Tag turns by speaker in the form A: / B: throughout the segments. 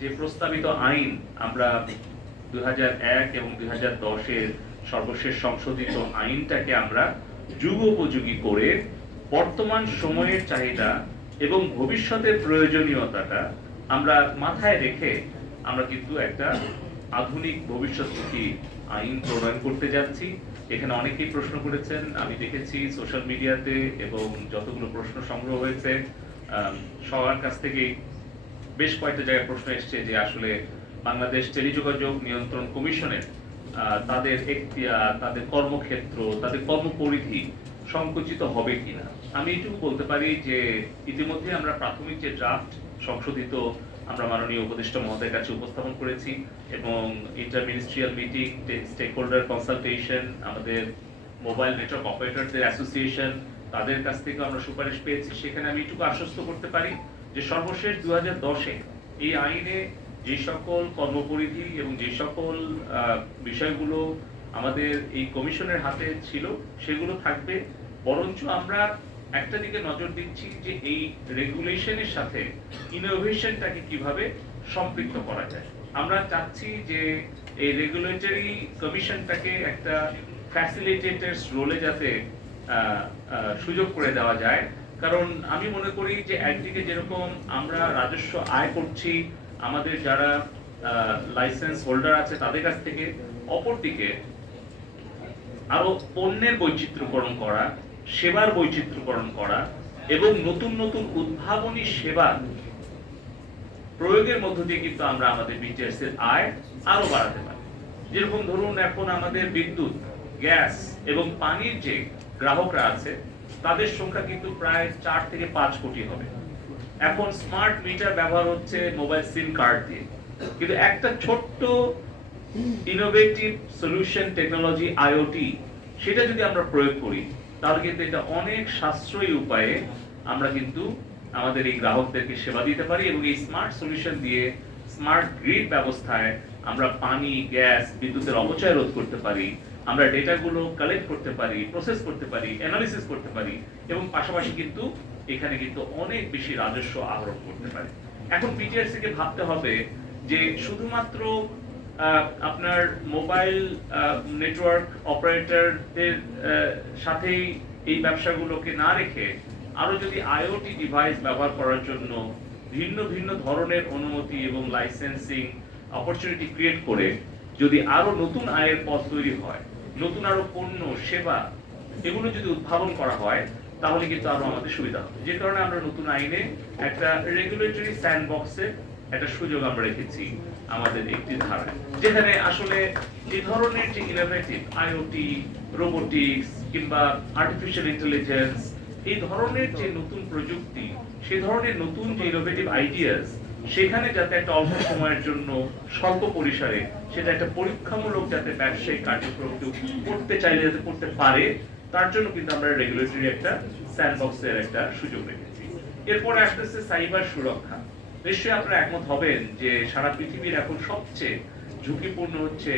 A: যে প্রস্তাবিত আইন আমরা দুই এবং দুই এর সর্বশেষ সংশোধিত আইনটাকে আমরা যুগোপযোগী করে বর্তমান সময়ের চাহিদা এবং ভবিষ্যতের প্রয়োজনীয়তাটা আমরা মাথায় রেখে আমরা কিন্তু একটা আধুনিক ভবিষ্যৎমুখী আইন প্রণয়ন করতে যাচ্ছি। এখানে অনেকেই প্রশ্ন করেছেন, আমি দেখেছি সোশ্যাল মিডিয়াতে এবং যতগুলো প্রশ্ন সংগ্রহ হয়েছে সবার কাছ থেকেই বেশ কয়েকটা জায়গায় প্রশ্ন এসছে যে আসলে বাংলাদেশ টেলিযোগাযোগ নিয়ন্ত্রণ কমিশনের তাদের এখতিয়ার তাদের কর্মক্ষেত্র, তাদের কর্মপরিধি সংকুচিত হবে কিনা। আমি এটুকু বলতে পারি যে ইতিমধ্যে আমরা প্রাথমিক যে ড্রাফট সংশোধিত আমরা মাননীয় উপদেষ্টা মহোদয়ের কাছে উপস্থাপন করেছি এবং inter ministerial meeting stakeholder consultation আমাদের মোবাইল নেটওয়ার্ক অপারেটরদের অ্যাসোসিয়েশন তাদের কাছ থেকে আমরা সুপারিশ পেয়েছি। সেখানে আমি এটুকু আশ্বস্ত করতে পারি যে সর্বশেষ দু হাজার দশে এই আইনে যে সকল কর্মপরিধি এবং যে সকল বিষয়গুলো আমাদের এই কমিশনের হাতে ছিল, সেগুলো থাকবে। বরঞ্চ আমরা একটা দিকে নজর দিচ্ছি যে এই রেগুলেশনের সাথে ইনোভেশনটাকে কীভাবে সম্পৃক্ত করা যায়। আমরা চাচ্ছি যে এই রেগুলেটরি কমিশনটাকে একটা ফ্যাসিলিটেটার্স রোলে যাতে সুযোগ করে দেওয়া যায়। কারণ আমি মনে করি যে একদিকে যেরকম আমরা রাজস্ব আয় করছি, আমাদের যারা লাইসেন্স হোল্ডার আছে তাদের কাছ থেকে, অপরদিকে আরও পণ্যের বৈচিত্র্যকরণ করা, সেবার বৈচিত্র্যকরণ করা এবং নতুন নতুন উদ্ভাবনী সেবা প্রয়োগের মধ্য দিয়ে কিন্তু আমরা আমাদের বিটিএস এর আয় আরও বাড়াতে পারি। যেরকম ধরুন এখন আমাদের বিদ্যুৎ, গ্যাস এবং পানির যে গ্রাহকরা আছে তাদের সংখ্যা কিন্তু প্রায় চার থেকে পাঁচ কোটি হবে। এখন স্মার্ট মিটার ব্যবহার হচ্ছে মোবাইল সিম কার্ড দিয়ে। কিন্তু একটা ছোট্ট ইনোভেটিভ সলিউশন টেকনোলজি আইওটি সেটা যদি আমরা প্রয়োগ করি, তাহলে কিন্তু এটা অনেক সাশ্রয়ী উপায়ে আমরা কিন্তু আমাদের এই গ্রাহকদেরকে সেবা দিতে পারি এবং এই স্মার্ট সলিউশন দিয়ে স্মার্ট গ্রিড ব্যবস্থায় আমরা পানি গ্যাস বিদ্যুতের অপচয় রোধ করতে পারি। আমরা ডেটাগুলো কালেক্ট করতে পারি, প্রসেস করতে পারি অ্যানালিসিস করতে পারি এবং পাশাপাশি কিন্তু এখানে কিন্তু অনেক বেশি রাজস্ব আহরণ করতে পারি। এখন বিটিআরসি কে ভাবতে হবে যে শুধুমাত্র আপনার মোবাইল নেটওয়ার্ক অপারেটরদের সাথেই এই ব্যবসাগুলোকে না রেখে আরও যদি আইওটি ডিভাইস ব্যবহার করার জন্য ভিন্ন ভিন্ন ধরনের অনুমতি এবং লাইসেন্সিং অপরচুনিটি ক্রিয়েট করে যদি আরও নতুন আয়ের পথ তৈরি হয় নতুন আরও পণ্য, সেবা, এগুলো যদি উদ্ভাবন করা হয়, তাহলে কিন্তু আরও আমাদের সুবিধা হবে। যে কারণে আমরা নতুন আইনে একটা রেগুলেটরি স্যান্ডবক্সে একটা সুযোগ আমরা রেখেছি আমাদের একটি ধারায়। যেখানে আসলে এই ধরনের যে ইনোভেটিভ আইওটি রোবোটিক্স কিংবা আর্টিফিশিয়াল ইন্টেলিজেন্স এই ধরনের যে নতুন প্রযুক্তি সেই ধরনের নতুন যে ইনোভেটিভ আইডিয়াস সেখানে যাতে একটা অল্প সময়ের জন্য স্বল্প পরিসরে সেটা একটা পরীক্ষামূলক যাতে ব্যবসায়িক কার্যক্রম কেউ করতে চাইলে, যাতে করতে পারে, তার জন্য কিন্তু আমরা রেগুলেটরি একটা স্যান্ডবক্সের একটা সুযোগ রেখেছি। এরপরে আসতেছে সাইবার সুরক্ষা। নিশ্চয়ই আপনারা একমত হবেন যে সারা পৃথিবীর এখন সবচেয়ে ঝুঁকিপূর্ণ হচ্ছে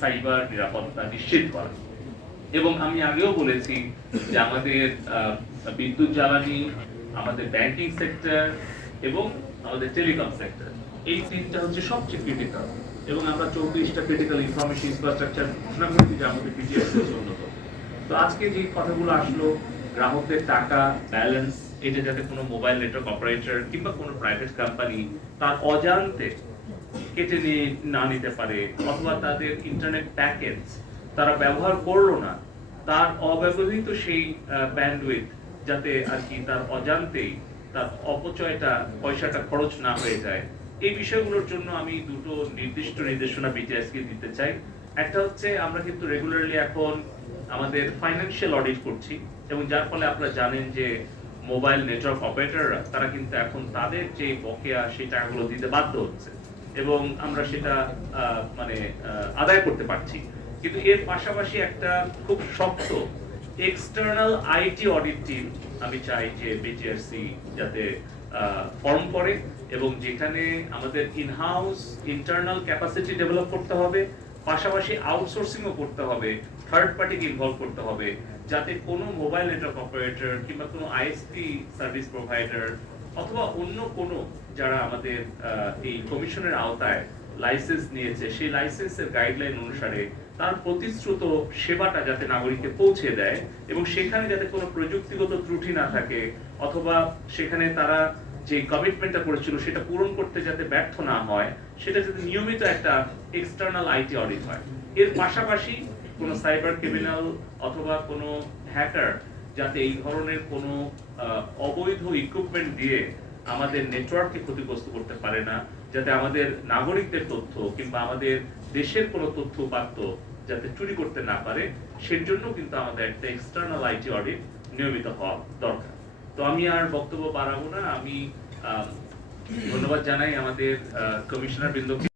A: সাইবার নিরাপত্তা নিশ্চিত করা। এবং আমি আগেও বলেছি যে আমাদের বিদ্যুৎ জ্বালানি, আমাদের ব্যাংকিং সেক্টর এবং আমাদের টেলিকম সেক্টর এই তিনটা হচ্ছে সবচেয়ে ক্রিটিক্যাল এবং আমরা চৌত্রিশটা ক্রিটিক্যাল ইনফরমেশন ইনফ্রাস্ট্রাকচার ঘোষণা করেছি যে আমাদের বিটিএস অন্যতম তো আজকে যে কথাগুলো আসলো, গ্রাহকদের টাকা ব্যালেন্স এটা যাতে কোনো মোবাইল নেটওয়ার্ক অপারেটর কিংবা কোনো প্রাইভেট কোম্পানি তার অজান্তে কেটে নিয়ে না নিতে পারে, অথবা তাদের ইন্টারনেট প্যাকেজ তারা ব্যবহার করল না, তার অব্যবহৃত সেই ব্যান্ডউইথ যাতে আর কি তার অজান্তেই তার অপচয়টা, পয়সাটা খরচ না হয়ে যায়। এই বিষয়গুলোর জন্য আমি দুটো নির্দিষ্ট নির্দেশনা বিটিএস কে দিতে চাই। একটা হচ্ছে, আমরা কিন্তু রেগুলারলি এখন আমাদের ফাইন্যান্সিয়াল অডিট করছি এবং যার ফলে আপনারা জানেন যে মোবাইল নেটওয়ার্ক অপারেটররা তারা কিন্তু এখন তাদের যে বকেয়া সেই টাকাগুলো দিতে বাধ্য হচ্ছে এবং আমরা সেটা মানে আদায় করতে পারছি। কিন্তু এর পাশাপাশি একটা খুব শক্ত এক্সটার্নাল আইটি অডিট টিম আমি চাই যে বিটিআরসি যাতে ফর্ম করে এবং যেখানে আমাদের ইনহাউস ইন্টারনাল ক্যাপাসিটি ডেভেলপ করতে হবে, পাশাপাশি আউটসোর্সিংও করতে হবে থার্ড পার্টিকে ইনভলভ করতে হবে, যাতে কোনো মোবাইল নেটওয়ার্ক অপারেটর কিংবা কোনো আইএসপি সার্ভিস প্রোভাইডার অথবা অন্য কোনো যারা আমাদের এই কমিশনের আওতায় লাইসেন্স নিয়েছে, সেই লাইসেন্সের গাইডলাইন অনুসারে তার প্রতিশ্রুত সেবাটা যাতে নাগরিককে পৌঁছে দেয় এবং সেখানে যাতে কোনো প্রযুক্তিগত ত্রুটি না থাকে অথবা সেখানে তারা যে কমিটমেন্টটা করেছিল সেটা পূরণ করতে যাতে ব্যর্থ না হয়, সেটা যাতে নিয়মিত একটা এক্সটার্নাল আইটি অডিট হয়। এর পাশাপাশি কোনো সাইবার ক্রিমিনাল অথবা কোনো হ্যাকার যাতে এই ধরনের কোনো অবৈধ ইকুইপমেন্ট দিয়ে আমাদের নেটওয়ার্ককে ক্ষতিগ্রস্ত করতে পারে না যাতে আমাদের নাগরিকদের তথ্য কিংবা আমাদের দেশের কোনো তথ্য উপাত্ত যাতে চুরি করতে না পারে সেই জন্য কিন্তু আমাদের একটা এক্সটার্নাল আইটি অডিট নিয়মিত হওয়া দরকার। তো আমি আর বক্তব্য বাড়াবো না। আমি ধন্যবাদ জানাই আমাদের কমিশনার বৃন্দকে